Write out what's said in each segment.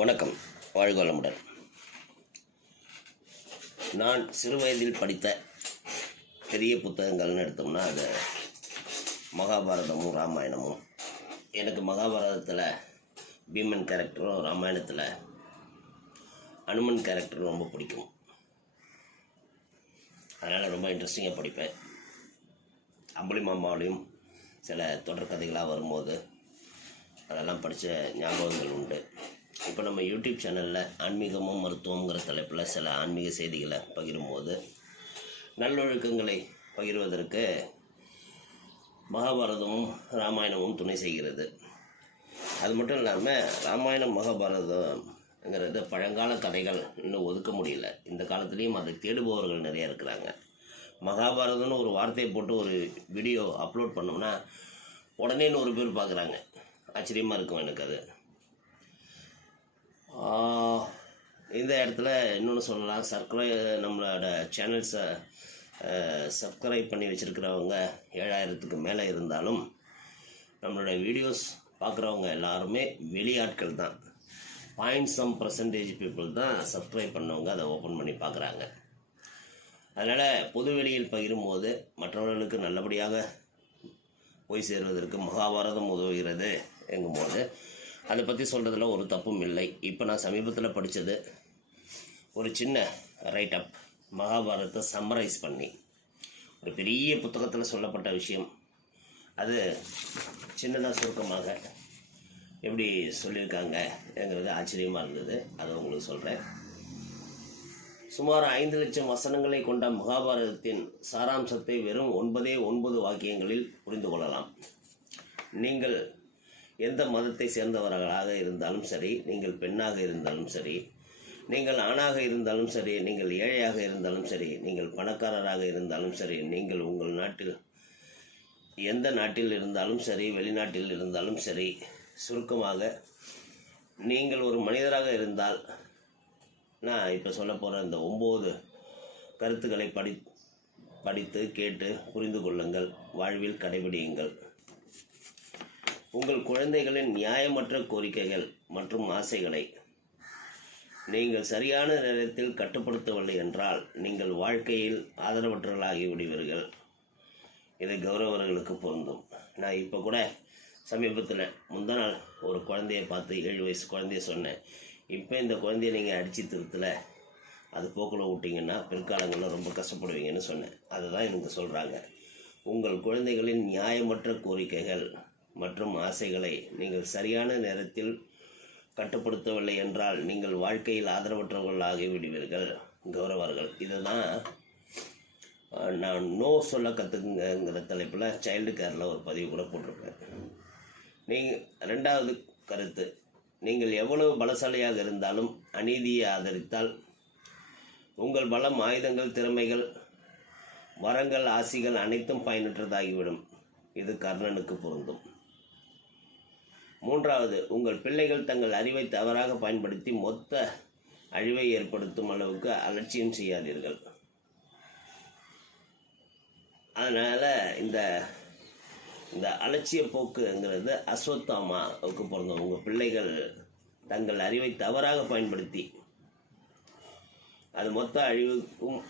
வணக்கம், வாழ்க வளமுடன். நான் சிறுவயதில் படித்த பெரிய புத்தகங்கள்னு எடுத்தோம்னா அது மகாபாரதமும் ராமாயணமும். எனக்கு மகாபாரதத்தில் பீமன் கேரக்டரும் ராமாயணத்தில் அனுமன் கேரக்டரும் ரொம்ப பிடிக்கும். அதனால் ரொம்ப இன்ட்ரெஸ்டிங்காக படிப்பேன். அம்புலி மாமாவிலையும் சில தொடர்கதைகளாக வரும்போது அதெல்லாம் படித்த ஞாபகங்கள் உண்டு. இப்போ நம்ம யூடியூப் சேனலில் ஆன்மீகமும் மருத்துவங்கிற தலைப்பில் சில ஆன்மீக செய்திகளை பகிரும்போது நல்லொழுக்கங்களை பகிர்வதற்கு மகாபாரதமும் ராமாயணமும் துணை செய்கிறது. அது மட்டும் இல்லாமல் ராமாயணம் மகாபாரதங்கிறது பழங்கால கதைகள் இன்னும் ஒதுக்க முடியல. இந்த காலத்துலேயும் அதை தேடுபவர்கள் நிறையா இருக்கிறாங்க. மகாபாரதம்னு ஒரு வார்த்தையை போட்டு ஒரு வீடியோ அப்லோட் பண்ணோம்னா உடனே 100 பேர் பார்க்குறாங்க. ஆச்சரியமாக இருக்கும் எனக்கு அது. இந்த இடத்துல இன்னொன்று சொல்லலாம். நம்மளோட சேனல்ஸை சப்ஸ்கிரைப் பண்ணி வச்சுருக்கிறவங்க 7000க்கு மேலே இருந்தாலும் நம்மளோட வீடியோஸ் பார்க்குறவங்க எல்லாருமே வெளியாட்கள் தான். 0.some% பீப்புள் தான் சப்ஸ்கிரைப் பண்ணவங்க அதை ஓப்பன் பண்ணி பார்க்குறாங்க. அதனால் பொது வெளியில் பகிரும்போது மற்றவர்களுக்கு நல்லபடியாக போய் சேருவதற்கு மகாபாரதம் உதவுகிறது எங்கும்போது அதை பற்றி சொல்கிறதுல ஒரு தப்பும் இல்லை. இப்போ நான் சமீபத்தில் படித்தது ஒரு சின்ன ரைட்டப், மகாபாரதத்தை சம்மரைஸ் பண்ணி ஒரு பெரிய புத்தகத்தில் சொல்லப்பட்ட விஷயம் அது சின்னதாக சுருக்கமாக எப்படி சொல்லியிருக்காங்கங்கிறது ஆச்சரியமாக இருந்தது. அதை உங்களுக்கு சொல்கிறேன். சுமார் 5 லட்சம் வசனங்களை கொண்ட மகாபாரதத்தின் சாராம்சத்தை வெறும் 9 வாக்கியங்களில் புரிந்து கொள்ளலாம். நீங்கள் எந்த மதத்தை சேர்ந்தவர்களாக இருந்தாலும் சரி, நீங்கள் பெண்ணாக இருந்தாலும் சரி, நீங்கள் ஆணாக இருந்தாலும் சரி, நீங்கள் ஏழையாக இருந்தாலும் சரி, நீங்கள் பணக்காரராக இருந்தாலும் சரி, நீங்கள் உங்கள் நாட்டில் எந்த நாட்டில் இருந்தாலும் சரி, வெளிநாட்டில் இருந்தாலும் சரி, சுருக்கமாக நீங்கள் ஒரு மனிதராக இருந்தால் நான் இப்போ சொல்ல போகிற இந்த 9 கருத்துக்களை படித்து கேட்டு புரிந்து கொள்ளுங்கள், வாழ்வில் கடைபிடியுங்கள். உங்கள் குழந்தைகளின் நியாயமற்ற கோரிக்கைகள் மற்றும் ஆசைகளை நீங்கள் சரியான நேரத்தில் கட்டுப்படுத்தவில்லை என்றால் நீங்கள் வாழ்க்கையில் ஆதரவற்றவர்களாகி விடுவீர்கள். இது கௌரவர்களுக்கு பொருந்தும். நான் இப்போ கூட சமீபத்தில் முந்தா நாள் ஒரு குழந்தைய பார்த்து 7 வயசு குழந்தைய சொன்னேன், இப்போ இந்த குழந்தைய நீங்கள் அடித்து திருத்தலை, அது போக்கில் விட்டிங்கன்னா பிற்காலங்களில் ரொம்ப கஷ்டப்படுவீங்கன்னு சொன்னேன். அதுதான் எனக்கு சொல்கிறாங்க. உங்கள் குழந்தைகளின் நியாயமற்ற கோரிக்கைகள் மற்றும் ஆசைகளை நீங்கள் சரியான நேரத்தில் கட்டுப்படுத்தவில்லை என்றால் நீங்கள் வாழ்க்கையில் ஆதரவற்றவர்களாகி விடுவீர்கள், கௌரவர்கள். இதை தான் நான் நோ சொல்ல கற்றுக்குங்கிற தலைப்பில் சைல்டு கேரில் ஒரு பதிவு கூட போட்டிருப்பேன். நீங்கள் 2வது கருத்து, நீங்கள் எவ்வளவு பலசாலியாக இருந்தாலும் அநீதியை ஆதரித்தால் உங்கள் பலம், ஆயுதங்கள், திறமைகள், வரங்கள், ஆசிகள் அனைத்தும் பயனற்றதாகிவிடும். இது கர்ணனுக்கு பொருந்தும். 3வது, உங்கள் பிள்ளைகள் தங்கள் அறிவை தவறாக பயன்படுத்தி மொத்த அழிவை ஏற்படுத்தும் அளவுக்கு அலட்சியம் செய்யாதீர்கள். அதனால் இந்த அலட்சிய போக்குங்கிறது அஸ்வத்தாமாவுக்கு பொருந்தும். உங்கள் பிள்ளைகள் தங்கள் அறிவை தவறாக பயன்படுத்தி அது மொத்த அழிவுக்கும்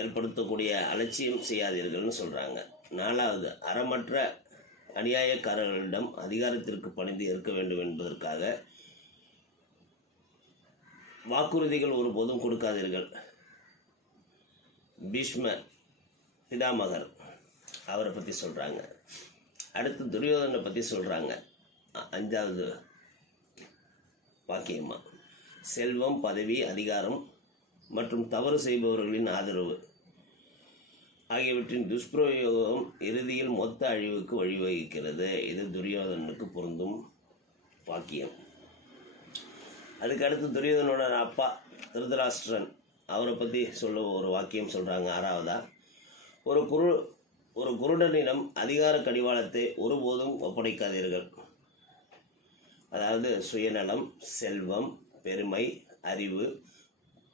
ஏற்படுத்தக்கூடிய அலட்சியம் செய்யாதீர்கள்னு சொல்கிறாங்க. 4வது, அறமற்ற அநியாயக்காரர்களிடம் அதிகாரத்திற்கு பணிந்து இருக்க வேண்டும் என்பதற்காக வாக்குறுதிகள் ஒருபோதும் கொடுக்காதீர்கள். பீஷ்மர் பிதாமகர் அவரை பற்றி சொல்கிறாங்க. அடுத்து துரியோதனை பற்றி சொல்கிறாங்க. 5வது வாக்கியமாக செல்வம், பதவி, அதிகாரம் மற்றும் தவறு செய்பவர்களின் ஆதரவு ஆகியவற்றின் துஷ்பிரயோகம் இறுதியில் மொத்த அழிவுக்கு வழிவகுக்கிறது. இது துரியோதனுக்கு பொருந்தும் வாக்கியம். அதுக்கு அடுத்து துரியோதனோட அப்பா திருதராஷ்டிரன் அவரை பற்றி சொல்ல ஒரு வாக்கியம் சொல்கிறாங்க. 6வதா, ஒரு குருடனிடம் அதிகார கடிவாளத்தை ஒருபோதும் ஒப்படைக்காதீர்கள். அதாவது சுயநலம், செல்வம், பெருமை, அறிவு,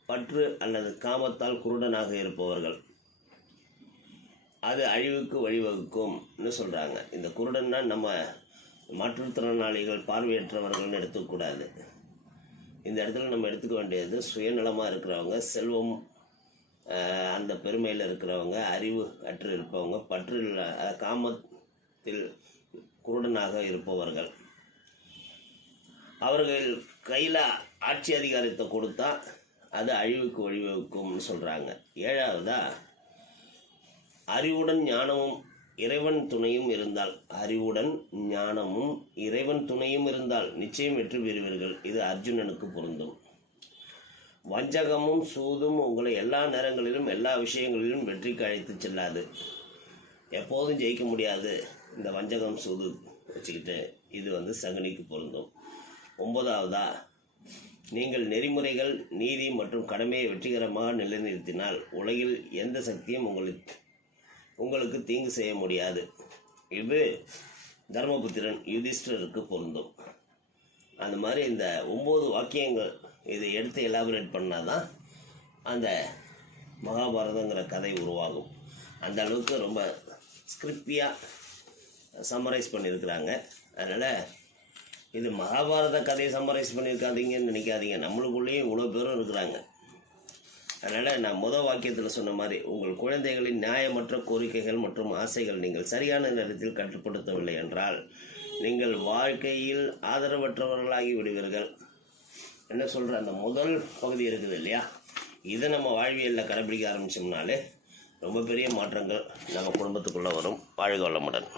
பற்று அல்லது காமத்தால் குருடனாக இருப்பவர்கள் அது அழிவுக்கு வழிவகுக்கும்னு சொல்கிறாங்க. இந்த குருடன்னா நம்ம மாற்றுத்திறனாளிகள், பார்வையற்றவர்கள்னு எடுத்துக்கூடாது. இந்த இடத்துல நம்ம எடுத்துக்க வேண்டியது சுயநலமாக இருக்கிறவங்க, செல்வம் அந்த பெருமையில் இருக்கிறவங்க, அறிவு அற்று இருப்பவங்க, பற்று காமத்தில் குருடனாக இருப்பவர்கள். அவர்கள் கையில் ஆட்சி அதிகாரத்தை கொடுத்தா அது அழிவுக்கு வழிவகுக்கும்னு சொல்கிறாங்க. 7வதா, அறிவுடன் ஞானமும் இறைவன் துணையும் இருந்தால், அறிவுடன் ஞானமும் இறைவன் துணையும் இருந்தால் நிச்சயம் வெற்றி பெறுவீர்கள். இது அர்ஜுனனுக்கு பொருந்தும். வஞ்சகமும் சூதும் உங்களை எல்லா நேரங்களிலும் எல்லா விஷயங்களிலும் வெற்றிக்கு அழைத்து செல்லாது. எப்போதும் ஜெயிக்க முடியாது இந்த வஞ்சகம் சூது வச்சுக்கிட்டு. இது சகுனிக்கு பொருந்தும். 9வதா, நீங்கள் நெறிமுறைகள், நீதி மற்றும் கடமையை வெற்றிகரமாக நிலைநிறுத்தினால் உலகில் எந்த சக்தியும் உங்களுக்கு தீங்கு செய்ய முடியாது. இது தர்மபுத்திரன் யுதிஷ்டருக்கு பொருந்தும். அந்த மாதிரி இந்த 9 வாக்கியங்கள் இதை எடுத்து எலாபரேட் பண்ணால் தான் அந்த மகாபாரதங்கிற கதை உருவாகும். அந்த அளவுக்கு ரொம்ப ஸ்கிரிப்டியாக சம்மரைஸ் பண்ணியிருக்கிறாங்க. அதனால் இது மகாபாரத கதையை சம்மரைஸ் பண்ணியிருக்காதீங்கன்னு நினைக்காதீங்க. நம்மளுக்குள்ளேயும் இவ்வளோ பேரும் இருக்கிறாங்க. அதனால் நான் வாக்கியத்தில் சொன்ன மாதிரி உங்கள் குழந்தைகளின் நியாயமற்ற கோரிக்கைகள் மற்றும் ஆசைகள் நீங்கள் சரியான நேரத்தில் கட்டுப்படுத்தவில்லை என்றால் நீங்கள் வாழ்க்கையில் ஆதரவற்றவர்களாகி விடுவீர்கள். என்ன சொல்கிற அந்த முதல் பகுதி இருக்குது இல்லையா, இதை நம்ம வாழ்வியலில் கடைபிடிக்க ஆரம்பித்தோம்னாலே ரொம்ப பெரிய மாற்றங்கள் நம்ம குடும்பத்துக்குள்ளே வரும். வாழ்க வளமுடன்.